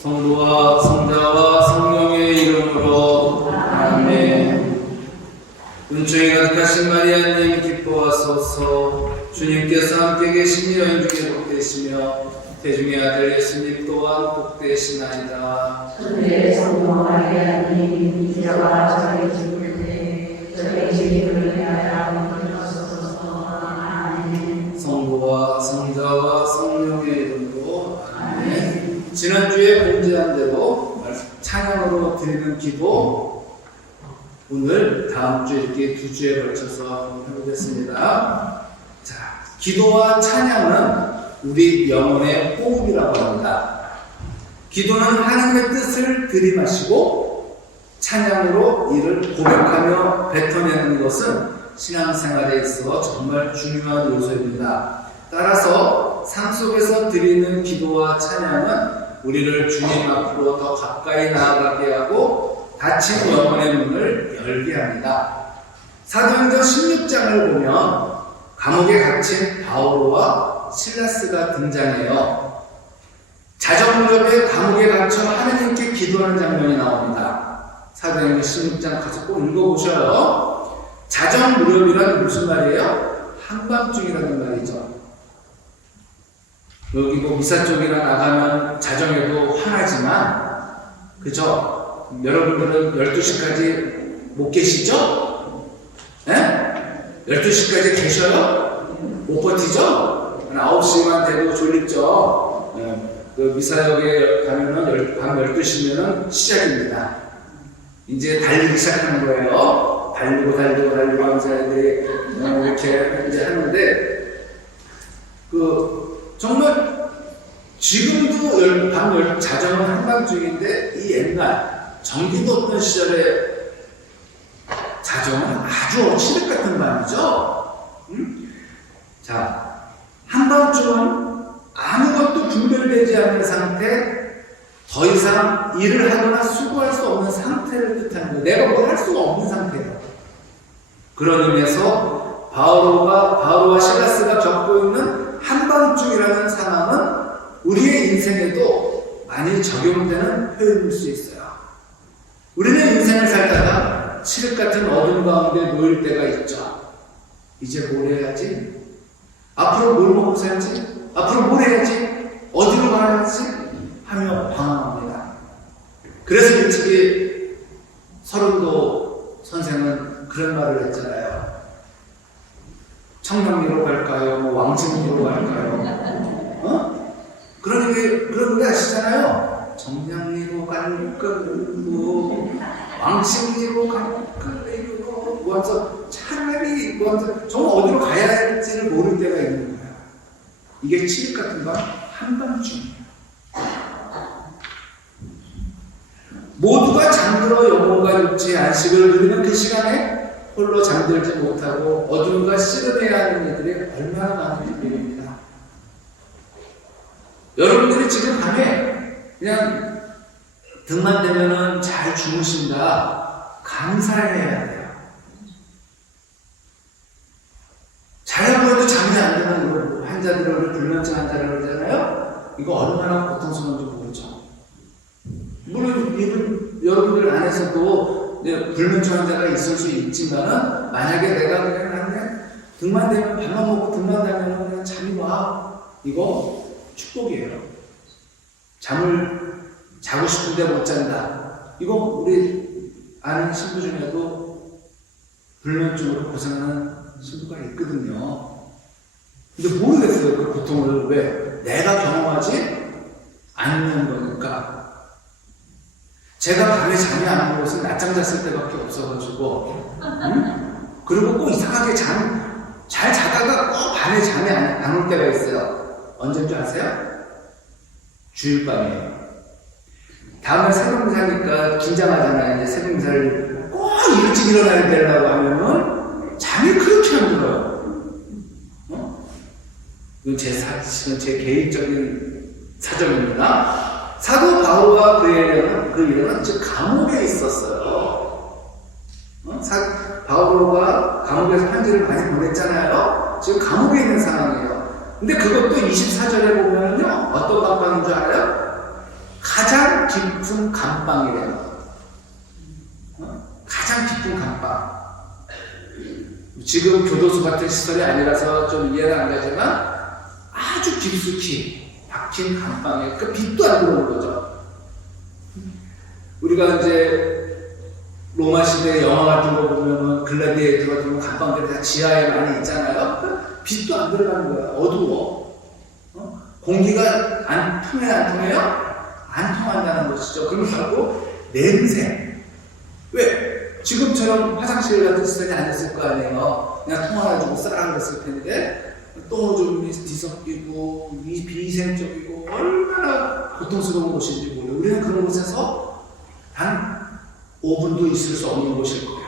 성부와 성자와 성령의 이름으로 아멘. 은총이 가득하신 마리아님 기뻐하소서. 주님께서 함께 계시니 여인 중에 복되시며 태중의 아들 예수님 또한 복되시나이다. 주의 성모 마리아님 이제와 저희 죽을 때 저희 주님을 위하여 기도하소서. 아멘. 성부와 성자와 성령의 이름으로 아멘. 지난주에 공지한 대로 찬양으로 드리는 기도 오늘 다음 주 이렇게 두 주에 걸쳐서 해보겠습니다. 자, 기도와 찬양은 우리 영혼의 호흡이라고 합니다. 기도는 하나님의 뜻을 들이마시고 찬양으로 이를 고백하며 뱉어내는 것은 신앙생활에 있어 정말 중요한 요소입니다. 따라서 삶 속에서 드리는 기도와 찬양은 우리를 주님 앞으로 더 가까이 나아가게 하고 닫힌 영혼의 문을 열게 합니다. 사도행전 16장을 보면 감옥에 갇힌 바오로와 실라스가 등장해요. 자정무렵에 감옥에 갇혀 하느님께 기도하는 장면이 나옵니다. 사도행전 16장 가서 꼭 읽어보셔요. 자정무렵이란 무슨 말이에요? 한밤중이라는 말이죠. 여기 뭐 미사 쪽이나 나가면 자정에도 화나지만, 그죠? 여러분들은 12시까지 못 계시죠? 네? 12시까지 계셔요? 못 버티죠? 9시만 돼도 졸립죠? 네. 그 미사역에 가면은 밤 12시면은 시작입니다. 이제 달리기 시작하는 거예요. 달리고 하면서 애들이 이렇게 이제 하는데, 정말 지금도 자정은 한밤중인데 이 옛날 전기도 없던 시절에 자정은 아주 어치력 같은 밤이죠. 자, 한밤중은 아무것도 분별되지 않는 상태, 더 이상 일을 하거나 수고할 수 없는 상태를 뜻하는 거예요. 내가 뭘 할 수가 없는 상태예요. 그런 의미에서 바오로와 실라스가 겪고 있는 한밤중이라는 상황은 우리의 인생에도 많이 적용되는 표현일 수 있어요. 우리는 인생을 살다가 칠흑 같은 어둠 가운데 놓일 때가 있죠. 이제 뭘 해야지? 앞으로 뭘 먹고 살지? 앞으로 뭘 해야지? 어디로 가야지? 하며 방황합니다. 그래서 일찍이 서른도 선생은 그런 말을 했잖아요. 청량리로 갈까요? 뭐 왕십리로 갈까요? 그런 게 아시잖아요. 청량리로 갈까요? 왕십리로 갈까요? 뭐하면서 차라리 뭐하면서 정말 어디로 가야 할지를 모를 때가 있는 거야. 이게 칠흑 같은 밤 한밤중이에요. 모두가 잠들어 영혼과 육체의 안식을 누리는 그 시간에 홀로 잠들지 못하고 어둠과 씨름해야 하는 이들이 얼마나 많은지 모릅니다. 여러분들이 지금 밤에 그냥 등만 대면은 잘 주무신다. 감사해야 돼요. 자려고 해도 잠이 안 드는 환자들을 불면증 환자라고 그러잖아요. 이거 얼마나 고통스러운지 모르죠. 물론 이분 여러분들 안에서도 불면증 환자가 있을 수 있지만은 만약에 내가 그냥 등만 대면 밥만 먹고 등만 대면 그냥 잠이 와. 이거 축복이에요. 잠을 자고 싶은데 못 잔다. 이거 우리 아는 신부 중에도 불면증으로 고생하는 신부가 있거든요. 근데 모르겠어요. 그 고통을 왜 내가 경험하지 않는 거니까. 제가 밤에 잠이 안 오는 것은 낮잠 잤을 때밖에 없어가지고, 그리고 꼭 이상하게 잘 자다가 꼭 밤에 잠이 안 올 때가 있어요. 언제인 줄 아세요? 주일밤이에요. 다음날 새벽미사니까 긴장하잖아요. 이제 새벽미사를 꼭 일찍 일어나야 되려고 하면은 잠이 그렇게 안 들어요. 이건 제 개인적인 사정입니다. 사도 바울과 그 일행은 즉 감옥에 있었어요. 바울과 감옥에서 편지를 많이 보냈잖아요. 지금 감옥에 있는 상황이에요. 근데 그것도 24절에 보면요 어떤 감방인 줄 알아요? 가장 깊은 감방이래요. 가장 깊은 감방. 지금 교도소 같은 시설이 아니라서 좀 이해는 안 가지만 아주 깊숙이 박힌 감방에 그 빛도 안 들어오는 거죠. 우리가 이제 로마 시대 영화 같은 거 보면은 글라디에이터 같은 거 감방들이 다 지하에 많이 있잖아요. 빛도 안 들어가는 거야. 어두워. 공기가 안 통해요? 안 통한다는 것이죠. 그러고 냄새. 왜? 지금처럼 화장실 같은 시설이 아니었을 거 아니에요. 그냥 통화가지고 싹 했을 텐데 또 좀 뒤섞이고 비위생적이고 얼마나 고통스러운 곳인지 몰라요. 우리는 그런 곳에서 단 5분도 있을 수 없는 곳일 거예요.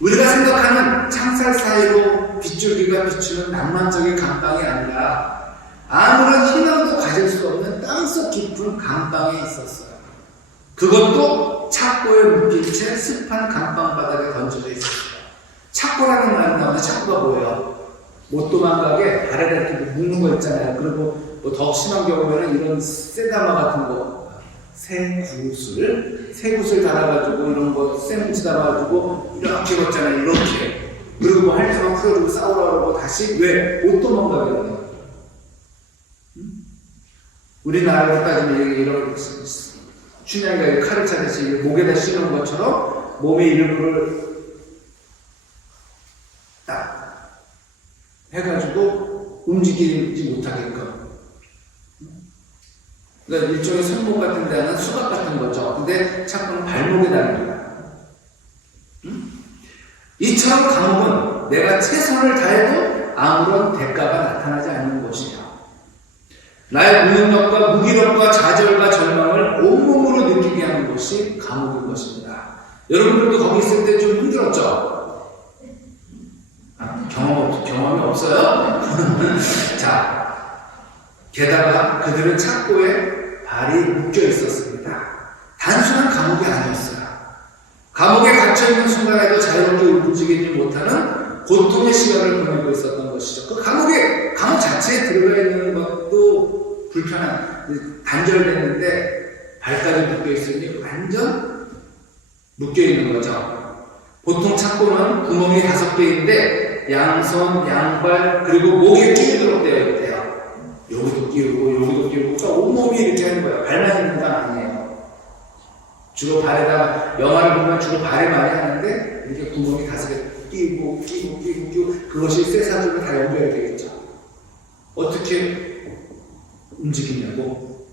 우리가 생각하는 창살 사이로 빗줄기가 비추는 낭만적인 감방이 아니라 아무런 희망도 가질 수 없는 땅속 깊은 감방에 있었어요. 그것도 착고에 묶인 채 습한 감방 바닥에 던져져 있었어요. 착고라는 말이 나오는데 착고가 뭐예요? 못 도망가게 발에다 이렇게 묶는 거 있잖아요. 그리고 뭐 더 심한 경우에는 이런 쇠다마 같은 거, 새구슬 달아가지고 이런 거 쇠뭉치 달아가지고 이렇게 걷잖아요. 이렇게. 그리고 뭐 할 때만 풀어주고 싸우라고 하고 다시 왜? 못 도망가게 해요. 우리나라로 따지면 이런 춘향이가 칼을 차듯이 목에다 씌우는 것처럼 몸의 일부를 딱 해가지고 움직이지 못하게끔. 그러니까 일종의 손목 같은 데는 수갑 같은 거죠. 근데 착고는 발목에 달린 거야. 이처럼 감옥은 내가 최선을 다해도 아무런 대가가 나타나지 않는 곳이야. 나의 무능력과 무기력과 좌절과 절망을 온몸으로 느끼게 하는 것이 감옥인 것입니다. 여러분들도 거기 있을 때 좀 힘들었죠? 경험이 없어요? 자, 게다가 그들은 착고에 발이 묶여 있었습니다. 단순한 감옥이 아니었어요. 감옥에 갇혀있는 순간에도 자유롭게 움직이지 못하는 고통의 시간을 보내고 있었던 것이죠. 그 감옥 자체에 들어가 있는 것도 불편한, 단절됐는데 발까지 묶여 있으니 완전 묶여 있는 거죠. 보통 착고는 구멍이 5개인데 양손, 양발, 그리고 목에 끼우도록 되어 있대요. 여기도 끼우고, 그러니까 온몸이 이렇게 하는 거예요. 발만 있는 건 아니에요. 주로 발에다, 영화를 보면 주로 발에 많이 하는데, 이렇게 구멍이 5개 끼우고, 그것이 쇠사슬로 다 연결이 되겠죠. 어떻게 움직이냐고.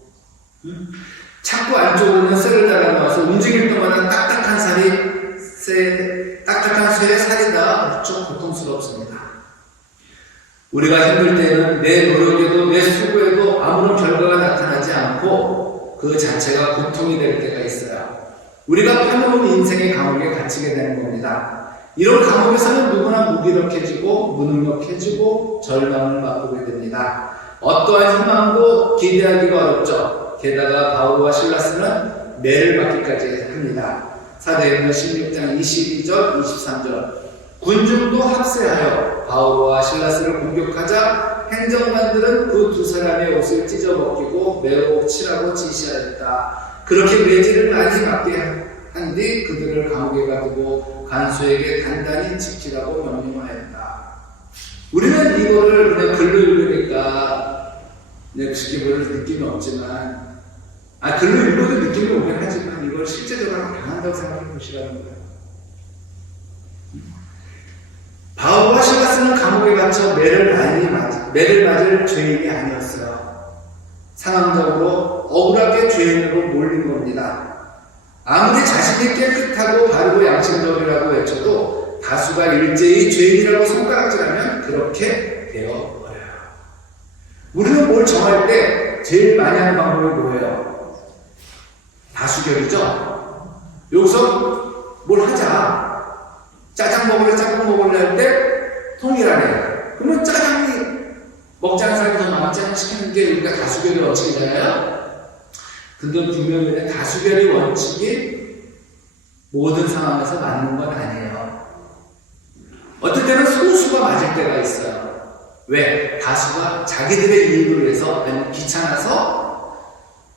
착고 안쪽으로는 쇠를 달아놓아서 움직일 때마다 딱딱한 쇠의 살이다 무척 고통스럽습니다. 우리가 힘들 때는 내 노력에도 내 수고에도 아무런 결과가 나타나지 않고 그 자체가 고통이 될 때가 있어요. 우리가 파놓은 인생의 감옥에 갇히게 되는 겁니다. 이런 감옥에서는 누구나 무기력해지고 무능력해지고 절망을 맛보게 됩니다. 어떠한 희망도 기대하기가 어렵죠. 게다가 바울과 실라스는 매를 받기까지 합니다. 사도행전 16장 22절, 23절. 군중도 합세하여 바울과 실라스를 공격하자 행정관들은 그 2사람의 옷을 찢어벗기고 매로 치라고 지시하였다. 그렇게 매질을 많이 받게 한 뒤 그들을 감옥에 가두고 간수에게 단단히 지키라고 명령하였다. 우리는 이거를 그냥 글로 읽으니까 그냥 쉽게 볼 느낌이 없지만 글로 읽어도 느낌이 오긴 하지만 이걸 실제적으로 당한다고 생각해 보시라는 거예요. 바울과 실라스는 감옥에 갇혀 매를 맞을 죄인이 아니었어요. 상황적으로 억울하게 죄인으로 몰린 겁니다. 아무리 자신이 깨끗하고 바르고 양심적이라고 외쳐도 다수가 일제히 죄인이라고 손가락질하면 그렇게 되어버려요. 우리는 뭘 정할 때 제일 많이 하는 방법이 뭐예요? 다수결이죠. 여기서 뭘 하자. 짜장 먹을래 할 때 통일하네. 그러면 짜장이 먹자는 사람이 더 많은 짜장 시키는 게 우리가 다수결의 원칙이잖아요. 근데 분명히 다수결의 원칙이 모든 상황에서 맞는 건 아니에요. 어떨 때는 소수가 맞을 때가 있어요. 왜? 다수가 자기들의 이익을 위해서 아니면 귀찮아서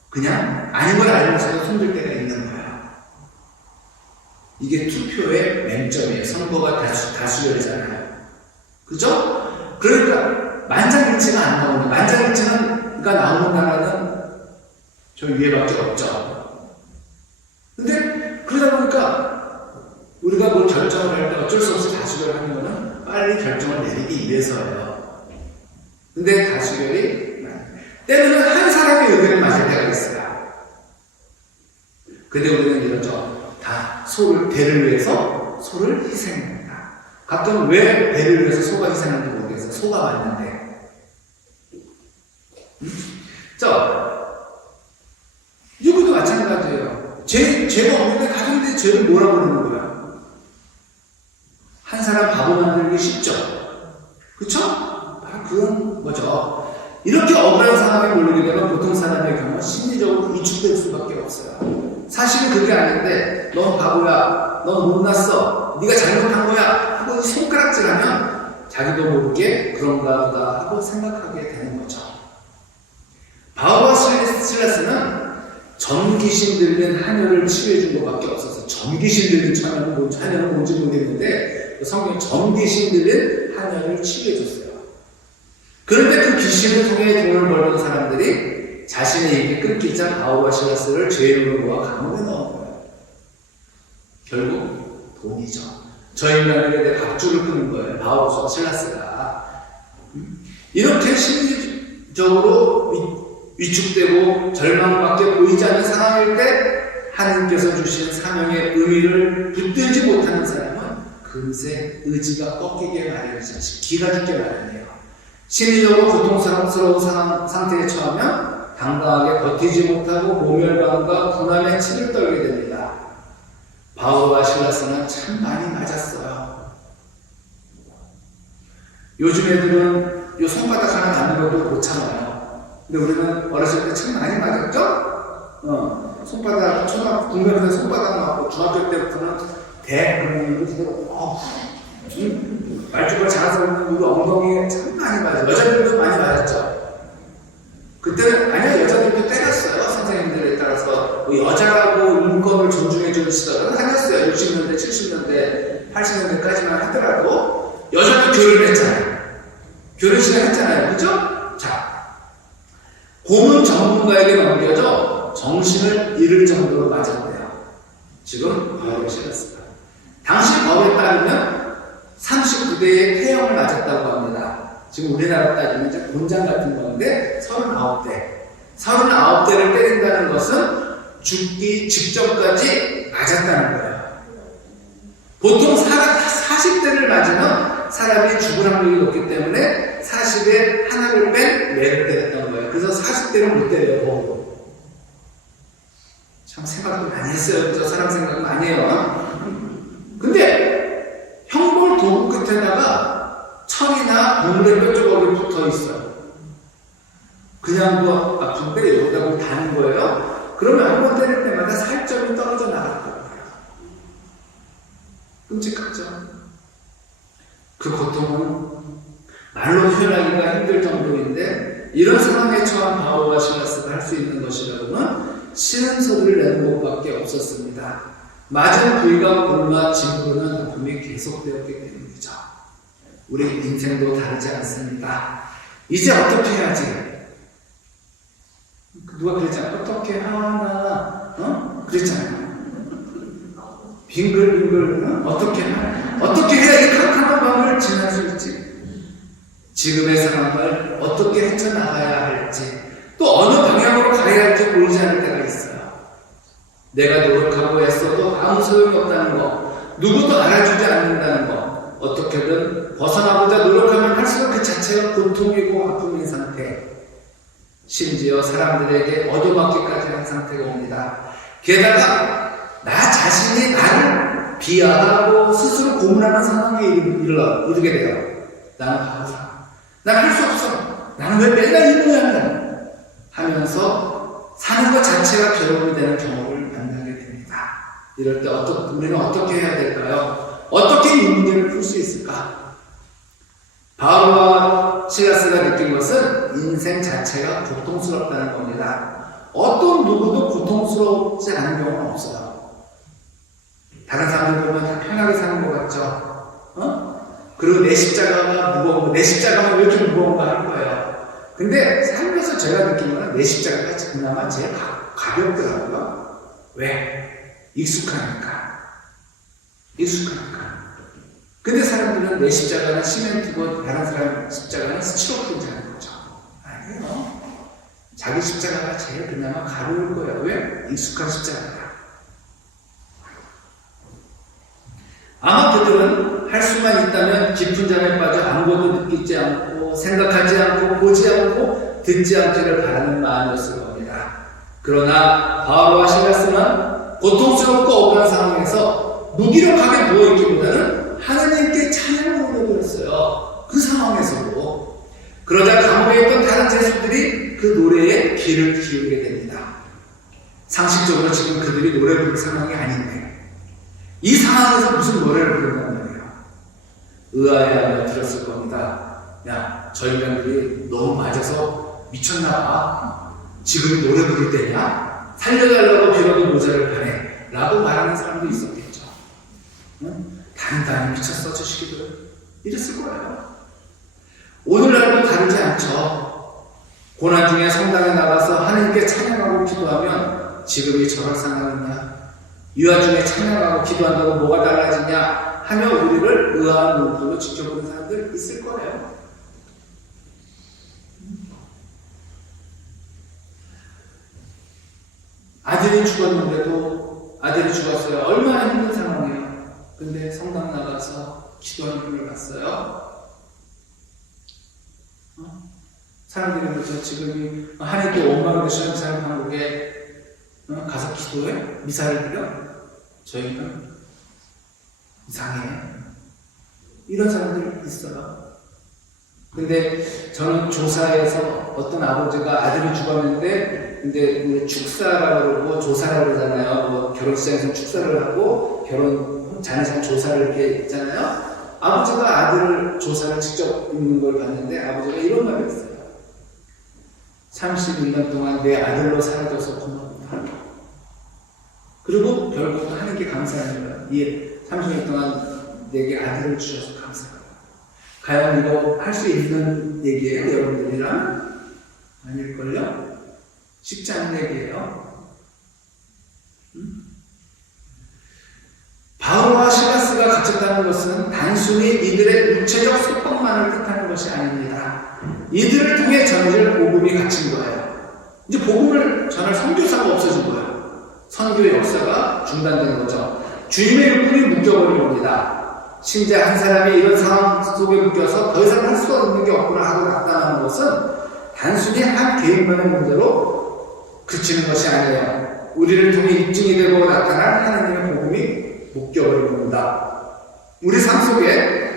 그냥 아닌 걸 알면서도 손들 때가 있는 거예요. 이게 투표의 맹점이에요. 선거가 다수결이잖아요. 그죠? 그러니까 만장일치가 안 나오는, 만장일치가 나오는 나라는 저 위에밖에 없죠. 근데 그러다 보니까 우리가 뭘 결정을 할 때 어쩔 수 없이 다수결을 하는 거는 빨리 결정을 내리기 위해서예요. 근데 다수결이 때로는 한 사람의 의견을 맞을 때가 있어요. 근데 우리는 이러죠. 다 대를 위해서 소를 희생합니다. 가끔 왜 대를 위해서 소가 희생하는지 모르겠어요. 소가 맞는데. 자, 이것도 마찬가지예요. 죄가 없는데 가정인데 죄를 뭐라고 그러는 거야? 한 사람 바보 만들기 쉽죠? 그쵸? 바로 그런 거죠. 이렇게 억울한 상황에 몰리게 되면 보통 사람의 경우 심리적으로 위축될 수밖에 없어요. 사실은 그게 아닌데 넌 바보야, 넌 못났어, 네가 잘못한 거야 하고 손가락질하면 자기도 모르게 그런가 보다 하고 생각하게 되는 거죠. 바울과 실라스는 전귀신 들린 하녀를 치유해준 것밖에 없어서, 전귀신 들린 하녀는 뭔지 모르겠는데 성경에 전귀신 들린 하녀를 치유해줬어요. 그런데 그 귀신을 통해 돈을 벌던 사람들이 자신의 입이 끊기자 바울과 실라스를 죄인으로 모아 감옥에 넣은 거예요. 결국 돈이죠. 저 인간에게 내 밥줄을 끄는 거예요. 바울과 실라스가. 이렇게 심리적으로 위축되고 절망밖에 보이지 않는 상황일 때 하나님께서 주신 사명의 의미를 붙들지 못하는 사람은 금세 의지가 꺾이게 마련이지, 기가 죽게 마련이에요. 심리적으로 고통스러운 상태에 처하면 당당하게 버티지 못하고 모멸감과 불안에 치를 떨게 됩니다. 바울과 실라스는 참 많이 맞았어요. 요즘 애들은 요 손바닥 하나 닿는 것도 못 참아요. 근데 우리는 어렸을 때 참 많이 맞았죠? 손바닥, 초등학교 국민학교 손바닥 맞고 중학교 때부터는 대부분으로 그대로 말주가 작아서 우리 엉덩이에 참 많이 맞아요. 여자들도 많이 맞았죠. 그때는 아니요, 여자들도 때렸어요. 선생님들에 따라서 여자라고 인권을 존중해주는 시절은 아니었어요. 60년대, 70년대, 80년대까지만 하더라도 여자도 결혼했잖아요. 결혼식을 했잖아요. 그죠? 자, 고문 전문가에게 넘겨져 정신을 잃을 정도로 맞았대요. 지금 바울이 실었어요. 당시 법에 따르면 39대의 폐형을 맞았다고 합니다. 지금 우리나라 따지면 이제 곤장 같은 건데 39대를 때린다는 것은 죽기 직전까지 맞았다는 거예요. 보통 40대를 맞으면 사람이 죽을 확률이 높기 때문에 40에 하나를 뺀 매를 때렸던 거예요. 그래서 40대는 못 때려요. 보고. 참 생각도 많이 했어요. 저 사람 생각 많이 해요. 근데 형벌 도구 끝에다가 철이나 동물의 뼈조각이 붙어 있어요. 그냥도 아픈데 여기다가 다는 거예요. 그러면 한 번 때릴 때마다 살점이 떨어져 나갈 거예요. 끔찍하죠. 그 고통은 말로 표현하기가 힘들 정도인데 이런 상황에 처한 바울과 실라스가 할 수 있는 것이라고는 신음소리를 내는 것밖에 없었습니다. 맞은 부위가 굶어 짐으로는 아픔이 계속되었기 때문이죠. 우리 인생도 다르지 않습니다. 이제 어떻게 해야지? 누가 그랬잖아요. 어떻게 하나? 그랬잖아요. 빙글빙글 어떻게 해야 이 캄캄한 밤을 지날 수 있지? 지금의 상황을 어떻게 헤쳐나가야 할지, 또 어느 방향으로 가야 할지 보이지 않을 때가 있어요. 내가 노력하고 애써도 아무 소용이 없다는 거, 누구도 알아주지 않는다는 거, 어떻게든 벗어나고자 노력하면 할수록 그 자체가 고통이고 아픔인 상태, 심지어 사람들에게 얻어맞기까지 한 상태가 옵니다. 게다가 나 자신이 나를 비하하고 스스로 고문하는 상황에 이르게 돼요. 나는 바보다. 난 할 수 없어. 나는 왜 맨날 이 모양이야? 하면서 사는 것 자체가 괴로움이 되는 경험을 만나게 됩니다. 이럴 때 우리는 어떻게 해야 될까요? 어떻게 이 문제를 풀 수 있을까? 바울과 실라스가 느낀 것은 인생 자체가 고통스럽다는 겁니다. 어떤 누구도 고통스럽지 않은 경우는 없어요. 다른 사람들 보면 다 편하게 사는 것 같죠? 그리고 내 십자가가 무거운, 내 십자가가 왜 이렇게 무거운가 할 거예요. 근데 살면서 제가 느끼는 내 십자가가 그나마 제일 가볍더라고요. 왜? 익숙하니까. 근데 사람들은 내 십자가는 시멘트고 다른 사람 십자가는 스티로폼이라는 거죠. 아니에요. 자기 십자가가 제일 그나마 가벼울 거예요. 왜? 익숙한 십자가다. 아마 그들은 할 수만 있다면 깊은 잠에 빠져 아무것도 느끼지 않고 생각하지 않고 보지 않고 듣지 않기를 바라는 마음이었을 겁니다. 그러나 바울과 실라스는 고통스럽고 억울한 상황에서 무기력하게 누워있기보다는 하나님께 찬양을 올려드렸어요. 그 상황에서도. 그러자 감옥에 있던 다른 죄수들이 그 노래에 귀를 기울게 됩니다. 상식적으로 지금 그들이 노래 부를 상황이 아닌데 이 상황에서 무슨 노래를 부른단 말이에요. 의아해하며 들었을 겁니다. 야, 저 인간들이 너무 맞아서 미쳤나 봐. 지금 노래 부를 때냐? 살려달라고 빌어도 모자를 파네. 라고 말하는 사람도 있었겠죠. 응? 단단히 미쳤어, 저 시기들. 이랬을 거예요. 오늘날도 다르지 않죠. 고난 중에 성당에 나가서 하나님께 찬양하고 기도하면 지금이 저럴 상황이냐? 유아 중에 찬양하고 기도한다고 뭐가 달라지냐 하며 우리를 의아한 눈으로 지켜보는 사람들 있을 거예요. 아들이 죽었는데도 아들이 죽었어요. 얼마나 힘든 상황이에요. 근데 성당 나가서 기도하는 분을 봤어요. 사람들이 그래서 지금 하나님께 원망을 드시는 사람 한국에 가서 기도해? 미사를 드려? 저희는 이상해. 이런 사람들이 있어요. 근데 저는 조사에서 어떤 아버지가 아들이 죽었는데, 근데 우리 축사라고 그러고 조사라고 그러잖아요. 뭐 결혼식장에서 축사를 하고 장례상 조사를 이렇게 있잖아요. 아버지가 아들 조사를 직접 읽는 걸 봤는데 아버지가 이런 말을 했어요. 32년 동안 내 아들로 살아줘서 고맙다. 그리고 결국 하나님께 감사하는 거예요. 예, 30년 동안 내게 아들을 주셔서 감사합니다. 과연 이거 할 수 있는 얘기예요, 여러분들이랑? 아닐걸요? 쉽지 않은 얘기예요. 바울과 시라스가 갇혔다는 것은 단순히 이들의 육체적 속박만을 뜻하는 것이 아닙니다. 이들을 통해 전해질 복음이 갇힌 거예요. 이제 복음을 전할 선교사가 없어진 거예요. 선교의 역사가 중단된 거죠. 주님의 육군이 묶여버린 겁니다. 심지어 한 사람이 이런 상황 속에 묶여서 더 이상 할 수가 없는 게 없구나 하고 낙담하는 것은 단순히 한 개인만의 문제로 그치는 것이 아니에요. 우리를 통해 입증이 되고 나타날 하나님의 복음이 묶여버린 겁니다. 우리 삶 속에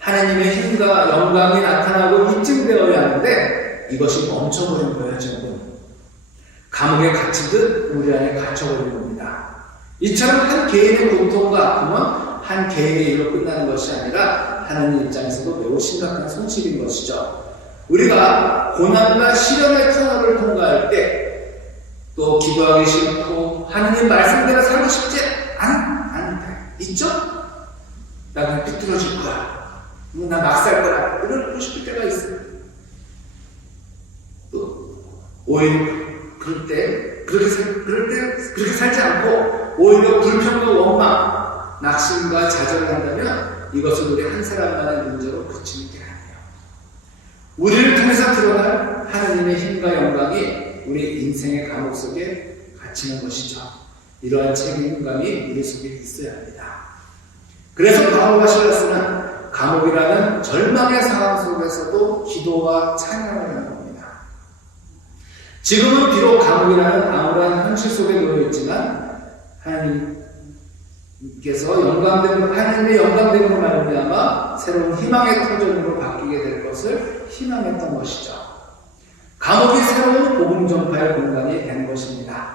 하나님의 힘과 영광이 나타나고 입증되어야 하는데 이것이 멈춰버린 거예요, 지금. 감옥에 갇히듯 우리 안에 갇혀버린 겁니다. 이처럼 한 개인의 고통과 아픔은 한 개인의 일로 끝나는 것이 아니라 하나님 입장에서도 매우 심각한 손실인 것이죠. 우리가 고난과 시련의 터널을 통과할 때 또 기도하기 싫고 하나님 말씀대로 살고 싶지 않은 때 있죠? 나 그냥 삐뚤어질 거야. 나 막 살 거야. 이러고 싶을 때가 있어요. 또 오히려 그렇게 살지 않고 오히려 불평과 원망, 낙심과 좌절을 한다면 이것은 우리 한 사람만의 문제로 그치는 게 아니에요. 우리를 통해서 드러날 하나님의 힘과 영광이 우리 인생의 감옥 속에 갇히는 것이죠. 이러한 책임감이 우리 속에 있어야 합니다. 그래서 바울과 실라스는 감옥이라는 절망의 상황 속에서도 기도와 찬양을 하는 겁니다. 지금은 비록 감옥이라는 암울한 현실 속에 놓여있지만 하나님의 영감됨으로 말미암아 새로운 희망의 터전으로 바뀌게 될 것을 희망했던 것이죠. 감옥이 새로운 복음 전파의 공간이 된 것입니다.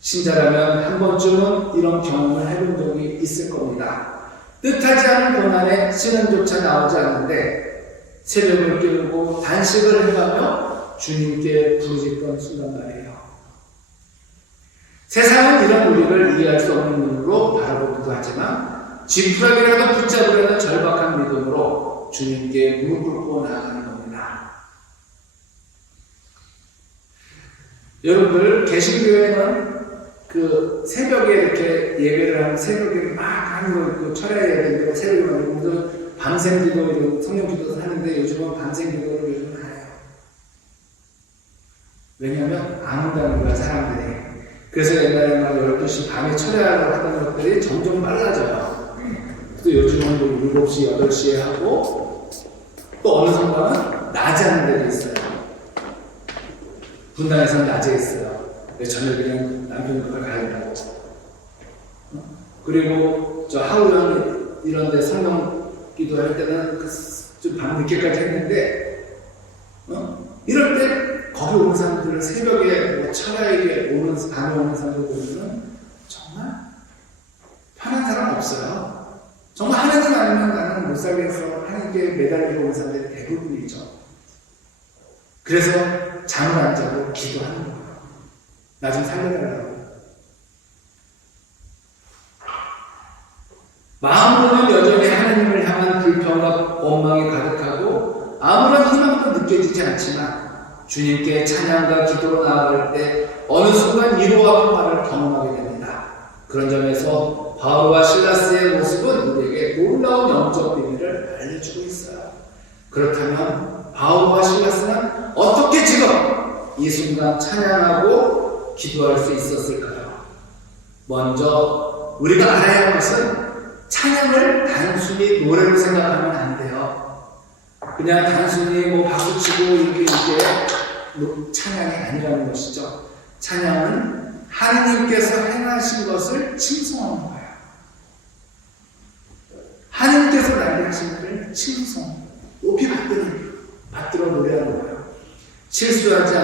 신자라면 한 번쯤은 이런 경험을 해본 적이 있을 겁니다. 뜻하지 않은 고난에 신음조차 나오지 않는데 새벽을 깨우고 단식을 해가며 주님께 부르짖던 순간 말이에요. 세상은 이런 우리를 이해할 수 없는 눈으로 바라보기도 하지만 지푸라기라도 붙잡으려는 절박한 믿음으로 주님께 무릎 꿇고 나아가는 겁니다. 여러분들 개신교회는 그 새벽에 이렇게 예배를 하면 새벽에 막 하는 거 있고 철야 예배도 새벽에 하고 밤샘 기도 이런 성령 기도도 하는데 요즘은 밤샘 기도를 요즘은 안 해요. 왜냐하면 안 온다는 거야 사람들이. 그래서 옛날에 막 12시 밤에 철야를 하던 것들이 점점 빨라져요. 또 요즘은 뭐 7시, 8시에 하고 또 어느 성당은 낮에 하는 데도 있어요. 분당에서는 낮에 있어요. 저녁에 그냥 남편이 그걸 가야 된다고. 그리고 저 하우영 이런 데 성령 기도할 때는 좀 밤 늦게까지 했는데 이럴 때 거기 오는 사람들은 새벽에 뭐 철야에게 밤에 오는 사람들 보면은 정말 편한 사람 없어요. 정말 하나님 아니면 나는 못 살겠어. 하나님께 매달리고 오는 사람들이 대부분이죠. 그래서 잠을 안 자고 기도하는 거예요. 나 좀 살려달라고. 마음으로는 여전히 하나님을 향한 불평과 원망이 가득하고 아무런 희망도 느껴지지 않지만 주님께 찬양과 기도로 나아갈 때 어느 순간 위로와 평화를 경험하게 됩니다. 그런 점에서 바울과 실라스의 모습은 우리에게 놀라운 영적 비밀을 알려주고 있어요. 그렇다면 바울과 실라스는 어떻게 지금 이 순간 찬양하고 기도할 수 있었을까요? 먼저 우리가 알아야 할 것은 찬양을 단순히 노래로 생각하면 안 돼요. 그냥 단순히 뭐 박수치고 이게 찬양이 아니라는 것이죠. 찬양은 하느님께서 행하신 것을 칭송하는 거예요. 하느님께서 나에게 하신 것을 칭송, 높이 받들어 노래하는 거예요. 실수하지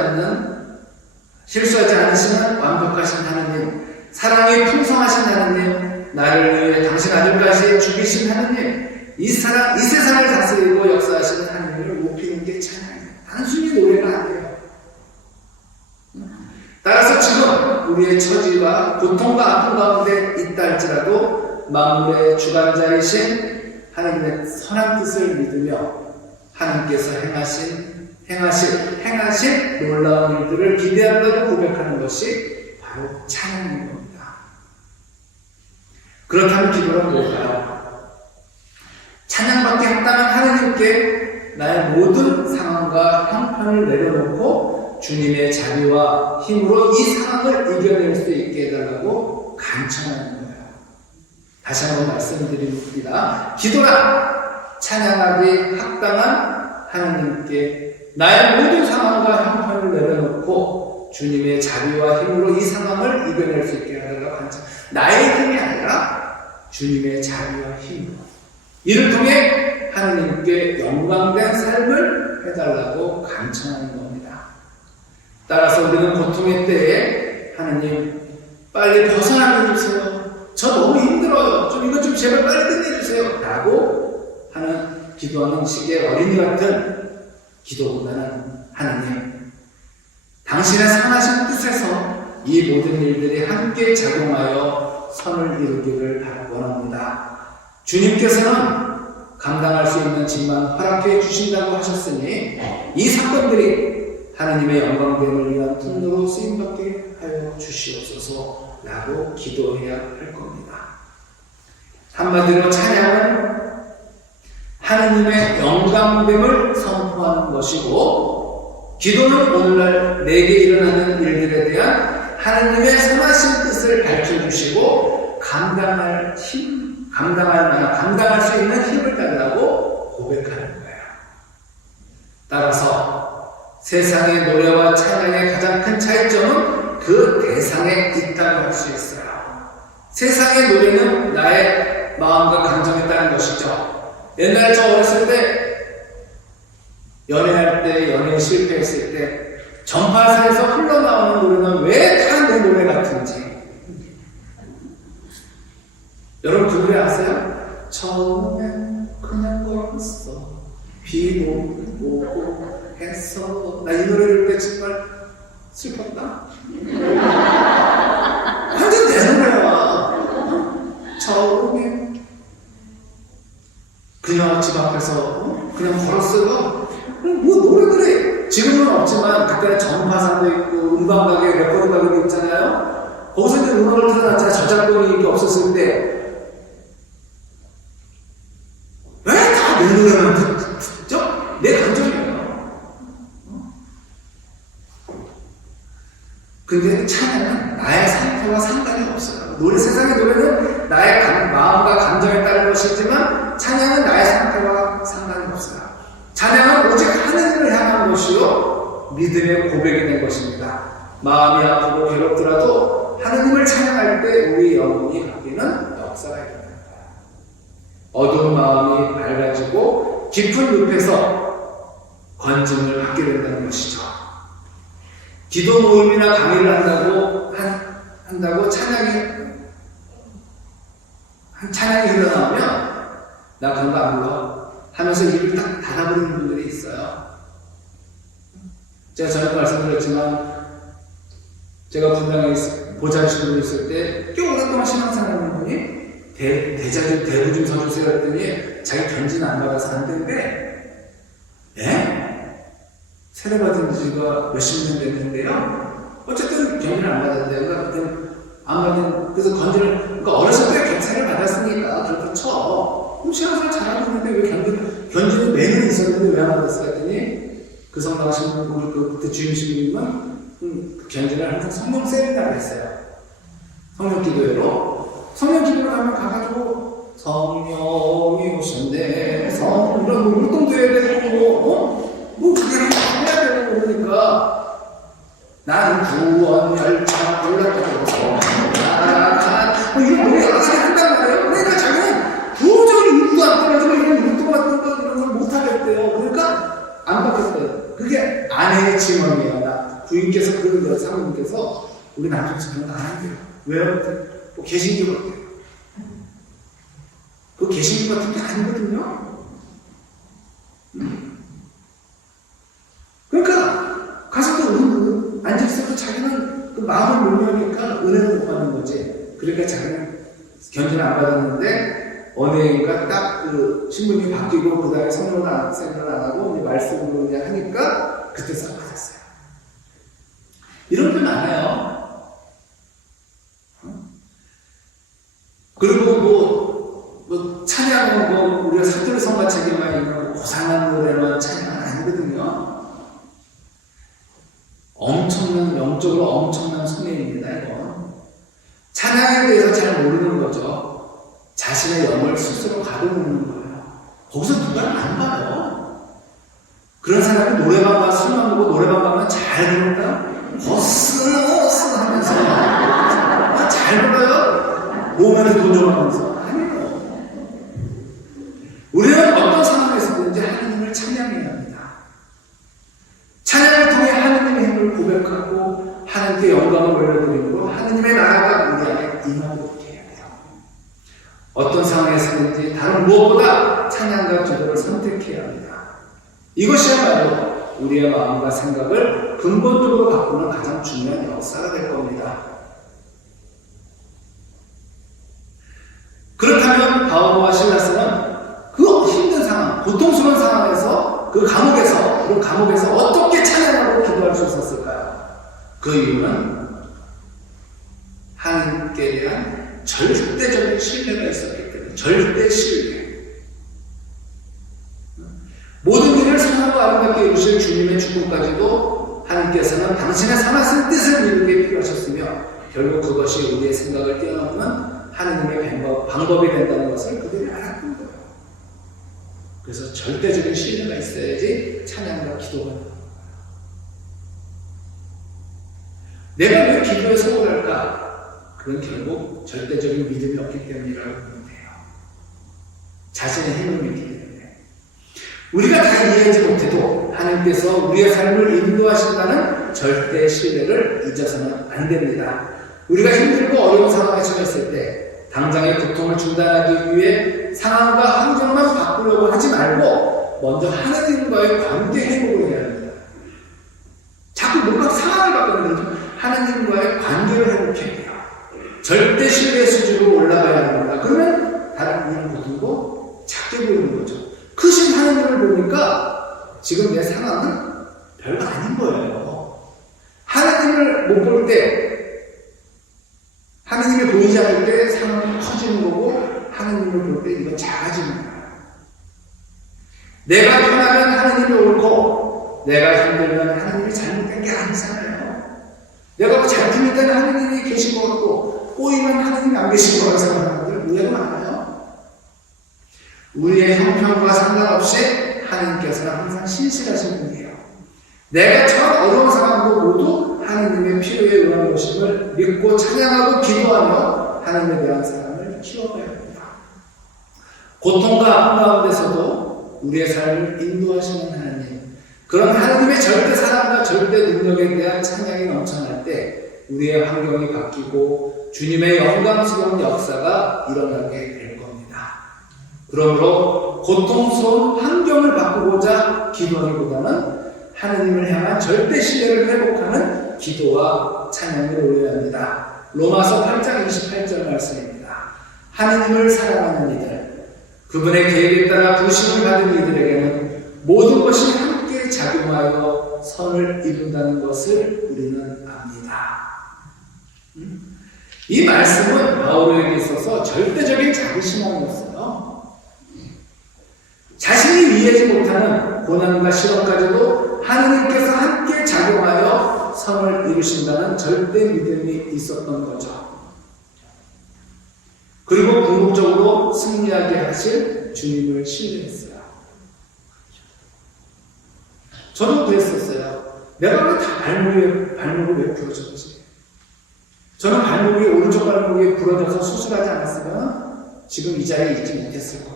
않으시는 완벽하신 하느님, 사랑이 풍성하신 하느님, 나를 위해 당신 아들까지 죽이신 하느님, 이 세상을 다스리고 역사하시는 하느님을 높이는 게 찬양이에요. 단순히 노래가 아니에요. 따라서 지금 우리의 처지와 고통과 아픔 가운데 있다 할지라도 만물의 주관자이신 하나님의 선한 뜻을 믿으며 하나님께서 행하신 놀라운 일들을 기대한다고 고백하는 것이 바로 찬양인 겁니다. 그렇다면 기도는 뭘까요? 찬양받기 합당한 하나님께 나의 모든 상황과 형편을 내려놓고 주님의 자비와 힘으로 이 상황을 이겨낼 수 있게 해달라고 간청하는 거예요. 다시 한번 말씀드립니다. 기도란 찬양하기 합당한 하나님께 나의 모든 상황과 형편을 내려놓고 주님의 자비와 힘으로 이 상황을 이겨낼 수 있게 하다가 간청. 나의 힘이 아니라 주님의 자비와 힘으로 이를 통해 하나님께 영광된 삶을 해달라고 간청하는 겁니다. 따라서 우리는 고통의 때에 하나님 빨리 벗어나게 해주세요. 저 너무 힘들어요. 이것 좀 제발 빨리 끝내주세요. 라고 기도하는 식의 어린이 같은 기도보다는 하나님, 당신의 선하신 뜻에서 이 모든 일들이 함께 작용하여 선을 이루기를 원합니다. 주님께서는 감당할 수 있는 짐만 허락해 주신다고 하셨으니 이 사건들이 하나님의 영광됨을 위한 통로로 쓰임받게 하여 주시옵소서 라고 기도해야 할 겁니다. 한마디로 찬양은 하나님의 영광됨을 선포하는 것이고, 기도는 오늘날 내게 일어나는 일들에 대한 하나님의 선하신 뜻을 밝혀주시고 감당할 수 있는 힘을 달라고 고백하는 거예요. 따라서 세상의 노래와 찬양의 가장 큰 차이점은 그 대상에 있다고 할 수 있어요. 세상의 노래는 나의 마음과 감정에 따른 것이죠. 옛날에 저 어렸을 때 연애할 때, 연애 실패했을 때 전파사에서 흘러나오는 노래는 왜 다 내 노래 같은지. 여러분 그 노래 아세요? 처음엔 그냥 걸었어. 비도 오고 알겠어. 나 이 노래 들을 때 정말 슬펐다. 완전 내 노래야. 처음에 그녀 집 앞에서 그냥 걸었어요. 뭐 노래들이 지금은 없지만 그때는 전파상도 있고 음반가게 레코드 가게도 있잖아요. 거기서 이제 음악을 틀어놨잖아요. 저작권이 이게 없었을 때 왜 다 내 노래만 듣죠? 내 감정이에요. 근데 찬양은 나의 상태와 상관이 없어요. 세상의 노래는 나의 마음과 감정에 따른 것이지만 찬양은 나의 상태와 상관이 없어요. 찬양은 오직 하느님을 향한 것이요 믿음의 고백이 된 것입니다. 마음이 아프고 괴롭더라도 하느님을 찬양할 때 우리 영혼이 바뀌는 역사가 일어납니다. 어두운 마음이 밝아지고 깊은 늪에서 건짐을 받게 된다는 것이죠. 기도 모임이나 강의를 한다고 찬양이 흘러나오면 나 그런 거 안 불러 하면서 입을 딱 닫아버리는 분들이 있어요. 제가 전에도 말씀드렸지만 제가 분당에 보좌하신 분이 있을 때 꽤 오랫동안 신앙생활하는 분이 대구 좀 서주세요 했더니 자기 견지는 안 받아서 안 된대. 예? 세례 받은 지가 몇십 년 됐는데요. 어쨌든 견지를 안 받았대요. 그러니까 그때 안 받은, 그래서 그러니까 어렸을 때 세례를 받았으니까 그렇게 쳐. 그럼 신앙생활 잘하고 있는데 왜 견지는 매년 있었는데 왜 안 받았어 했더니 그 성당하신 분, 그때 주임신 분은 그 견지를 항상 성령 세미나를 했어요. 성령 기도회로. 성령 기도를 하면 가가지고 성령이 오셨네. 이런 물동도 해야 되고, 그게 해야 되고 그러니까 나는 구원 열차 올라가서 나아가 이런 노래 여러 가지 한단 말이에요. 그러니까 자기는 도저히 입도 안 떨어지고 이런 물동 같은 거 이런 걸 못하겠대요. 그러니까 안 받겠어요. 그게 아내의 증언이에요. 부인께서 그런 사모님께서 우리 남편 증언 안 한대요. 왜요? 뭐 개신교 같아요. 그 개신교 같은 게 아니거든요. 그러니까 가서도 앉아있어도 자기는 그 마음을 모르니까 은혜를 못 받는 거지. 그러니까 자기는 견지를 안 받았는데 어느 해인가 딱 그 신분이 바뀌고 그 다음에 생각을 안 하고 말씀으로 그냥 하니까 그때 싹 받았어요. 이런 분 많아요. 그리고 찬양은 우리가 사투리 성가책에만 있는 고상한 노래만 찬양은 아니거든요. 영적으로 엄청난 손해입니다, 이건. 찬양에 대해서 잘 모르는 거죠. 자신의 영을 스스로 가둬놓는 거예요. 거기서 누가 안 봐요. 그런 사람이 노래방 가서 술만 먹고 노래방 가면 잘 부른다? 버스스 하면서 잘 불러요? 모험한테 돈 줘가면서 아니에요. 우리는 어떤 상황에서든지 하나님을 찬양해야 합니다. 찬양을 통해 하나님의 힘을 고백하고 하나님께 영광을 올려드리고 하나님의 나라가 우리 안에 임하도록 해야 돼요. 어떤 상황에서든지 다른 무엇보다 찬양과 기도를 선택해야 합니다. 이것이야말로 우리의 마음과 생각을 근본적으로 바꾸는 가장 중요한 역사가 될 겁니다. 그렇다면 바울과 실라스는 그 힘든 상황, 고통스러운 상황에서 그 감옥에서 어떻게 찬양하고 기도할 수 있었을까요? 그 이유는 하나님께 대한 절대적인 신뢰가 있었기 때문에 절대 신뢰. 모든 일을 선하고 아름답게 이루실 주님의 축복까지도 하나님께서는 당신의 삼하신 뜻을 이루게 필요하셨으며 결국 그것이 우리의 생각을 뛰어넘는 하나님의 방법이 된다는 것을 그들이 알았던 거예요. 그래서 절대적인 신뢰가 있어야지 찬양과 기도가 됩니다. 내가 왜 기도에 성공할까? 그건 결국 절대적인 믿음이 없기 때문이라고 보면 돼요. 자신의 힘을 믿기 때문에. 우리가 다 이해하지 못해도 하나님께서 우리의 삶을 인도하신다는 절대 신뢰를 잊어서는 안 됩니다. 우리가 힘들고 어려운 상황에 처했을 때 당장의 고통을 중단하기 위해 상황과 환경만 바꾸려고 하지 말고 먼저 하나님과의 관계 회복을 해야 합니다. 상황이 바뀌는 하나님과의 관계를 회복해야 돼요. 절대 신뢰의 수준으로 올라가야 합니다. 그러면 다른 일을 거두고 작게 보이는 거죠. 크신 하나님을 보니까 지금 내 상황은 별거 아닌 거예요. 하나님을 못 볼 때, 하나님이 보이지 않을 때 상황이 커지는 거고, 하나님을 볼 때 이건 작아지는 거예요. 내가 편하면 하나님이 옳고, 내가 힘들면 하나님이 잘못된 게 아니잖아요. 내가 뭐 잘 풀릴 때는 하나님이 계신 것 같고, 꼬이면 하나님이 안 계신 것 같은 사람들 의외로 많아요. 우리의 형편과 상관없이 하나님께서는 항상 신실하신 분이에요. 내가 처음 어려운 상황도 모두 하나님의 필요에 의한 것임을 믿고 찬양하고 기도하며 하나님에 대한 사랑을 키워가야 합니다. 고통과 아픔 가운데서도 우리의 삶을 인도하시는 하나님, 그런 하나님의 절대 사랑과 절대 능력에 대한 찬양이 넘쳐날 때 우리의 환경이 바뀌고 주님의 영광스러운 역사가 일어나게 될 겁니다. 그러므로 고통스러운 환경을 바꾸고자 기도하기보다는 하나님을 향한 절대 신뢰를 회복하는 기도와 찬양을 올려야 합니다. 로마서 8장 28절 말씀입니다. 하나님을 사랑하는 이들, 그분의 계획에 따라 부르심을 받은 이들에게는 모든 것이 함께 작용하여 선을 이룬다는 것을 우리는 압니다. 이 말씀은 바울에게 있어서 절대적인 자부심이었어요. 자신이 이해하지 못하는 고난과 시험까지도 하나님께서 함께 작용하여 선을 이루신다는 절대 믿음이 있었던 거죠. 그리고 궁극적으로 승리하게 하실 주님을 신뢰했어요. 저도 그랬었어요. 내가 왜 다 발목을 왜 부러졌지? 저는 발목이 오른쪽 발목이 부러져서 수술하지 않았으면 지금 이 자리에 있지 못했을 거예요.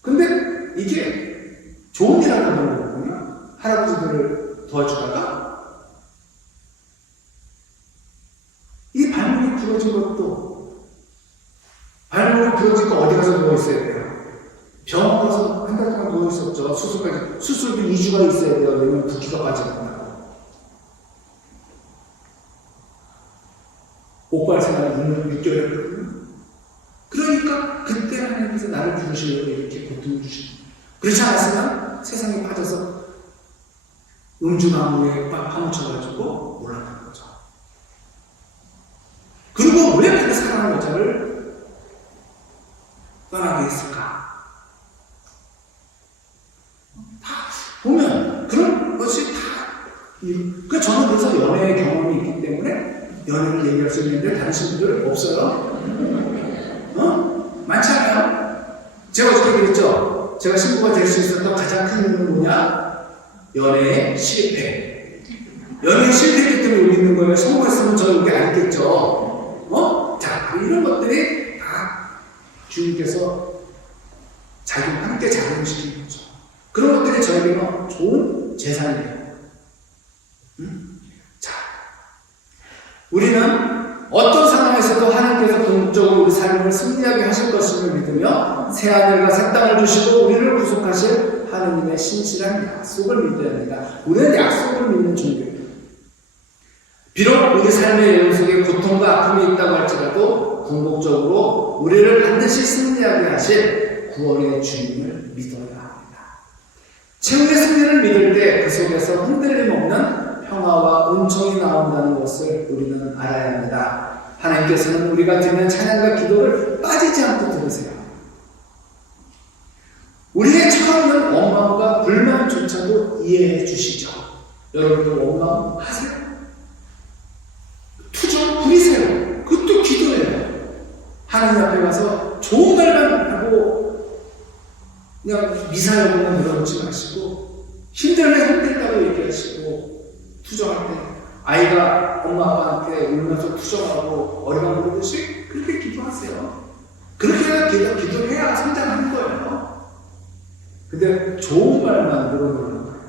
근데 이게 좋은 일 하는 거거든요. 할아버지들을 도와주다가 이 발목이 부러진 것도 발목이 부러지니까 어디 가서 누워 있어야 돼요. 병원 가서 한 달 동안 누워 있었죠. 수술도 2주가 있어야 돼요. 왜냐면 붓기가 빠져나가고. 목발 생활을 6개월 했거든요. 그러니까 그때 하나님께서 나를 부르시려고 이렇게 고통을 주시는 거예요. 그렇지 않았으면 세상에 빠져서 음주나무에 파묻혀가지고 올라간 거죠. 그리고 왜 그 사랑하는 여자를 떠나게 했을까? 다 보면 그런 것이 다 저는 그래서 연애의 경험이 있기 때문에 연애를 얘기할 수 있는데 다른 분들 없어요? 많지 않아요? 제가 어저께 그랬죠? 제가 신부가 될 수 있었던 가장 큰 이유는 뭐냐? 연애의 실패. 연애의 실패했기 때문에 여기 있는 거예요. 성공했으면 저 여기 안 있겠죠? 자, 이런 것들이 다 주님께서 함께 작용시키는 거죠. 그런 것들이 저에게는 좋은 재산이에요. 자, 우리는 어떤 상황에서도 하나님께서 궁극적으로 우리 삶을 승리하게 하실 것임을 믿으며 새하늘과 새 땅을 주시고 우리를 구속하실 하나님의 신실한 약속을 믿어야 합니다. 우리는 약속을 믿는 종교입니다. 비록 우리 삶의 여정 속에 고통과 아픔이 있다고 할지라도 궁극적으로 우리를 반드시 승리하게 하실 구원의 주님을 믿어야 합니다. 최후의 승리를 믿을 때 그 속에서 흔들림 없는 평화와 은총이 나온다는 것을 우리는 알아야 합니다. 하나님께서는 우리가 드리는 찬양과 기도를 빠지지 않고 들으세요. 우리의 처음은 원망과 불만조차도 이해해 주시죠. 여러분들 원망하세요? 투정 부리세요. 그것도 기도예요. 하나님 앞에 가서 좋은 말만 하고 그냥 미사여만 물어보지 마시고 힘들면 힘들다고 얘기하시고 투정할 때 아이가 엄마 아빠한테 울면서 투정하고 어리광 부르듯이 그렇게 기도하세요. 그렇게 해야 기도를 해야 성장하는 거예요. 근데 좋은 말만 물어보는 거예요.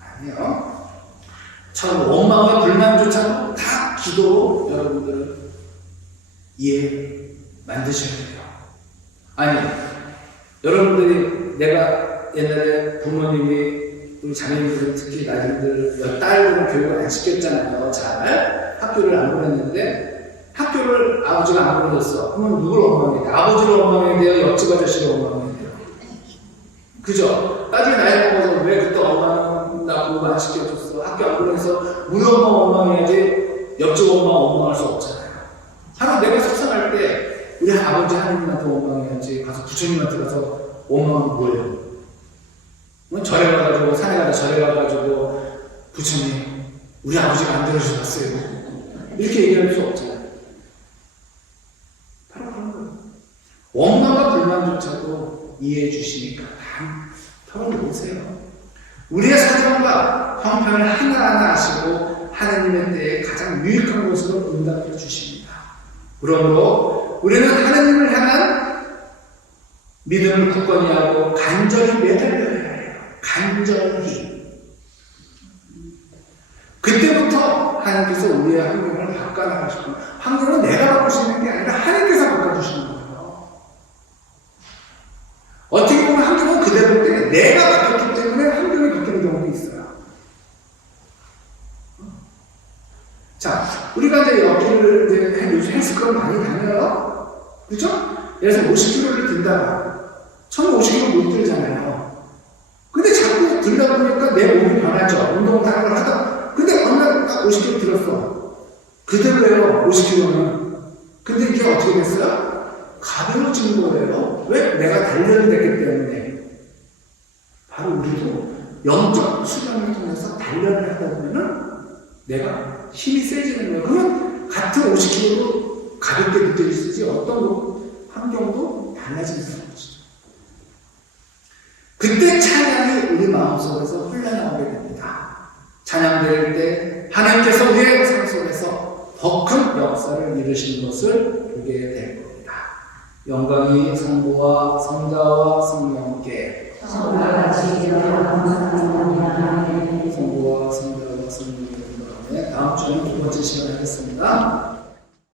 아니요. 참 원망과 불만조차도 다 기도로 여러분들은 이해 만드셔야 돼요. 아니, 여러분들이 내가 옛날에 부모님이 우리 자매님들은 특히 나이들 몇 달은 교육을 안 시켰잖아요. 잘 학교를 안 보냈는데 학교를 아버지가 안 보내줬어. 그러면 누굴 원망해야 돼? 아버지를 원망해야 돼요? 옆집 아저씨를 원망해야 돼요? 그죠? 나중에 나이 먹어서 왜 그때 엄마는 나 공부 안 시켜줬어? 학교 안 보내서 우리 엄마 원망해야지 옆집 엄마 원망할 수 없잖아요. 하나 내가 속상할 때 우리 아버지 하나님한테 원망해야지 가서 부처님한테 가서 원망하면 뭐예요? 뭐 절에 가가지고 산에 가서 절에 가가지고 부처님 우리 아버지가 안 들어주셨어요 이렇게 얘기할 수 없잖아요. 바로 그런 거예요. 원망과 불만조차도 이해해 주시니까 다 털어놓으세요. 우리의 사정과 형편을 하나하나 아시고 하나님의 때에 가장 유익한 곳으로 응답해 주십니다. 그러므로 우리는 하나님을 향한 믿음을 굳건히 하고 간절히 매달려야 해요. 간절히. 그때부터 하나님께서 우리의 환경을 바꿔나가시고, 환경은 내가 바꾸시는 게 아니라 하나님께서 바꿔주시는 거예요. 어떻게 보면 환경은 그대로인데 내가 바뀌었기 때문에 환경이 바뀌는 경우도 있어요. 자, 우리가 이제 여기를 이제 요즘 헬스클럽 많이 다녀요. 그죠? 예를 들어서 50kg를 든다가 처음에 50kg 못 들잖아요. 근데 자꾸 들다 보니까 내 몸이 변하죠. 운동 다른 걸 하다. 근데 어느 날 딱 50kg 들었어. 그대로예요, 50kg는. 근데 이게 어떻게 됐어요? 가벼워진 거예요. 왜? 내가 단련이 됐기 때문에. 바로 우리도 영적 수련을 통해서 단련을 하다 보면은 내가 힘이 세지는 거예요. 그러면 같은 50kg도 가볍게 느껴지지 어떤 환경도 달라지는 것이죠. 그때 찬양이 우리 마음속에서 흘러나오게 됩니다. 찬양될 때 하나님께서 우리의 삶 속에서 더 큰 역사를 이루시는 것을 보게 될 겁니다. 영광이 성부와 성자와 성령께 성과 같이 영원한 성부와 성자와 성령께 다음 주에는 두 번째 시간을 하겠습니다.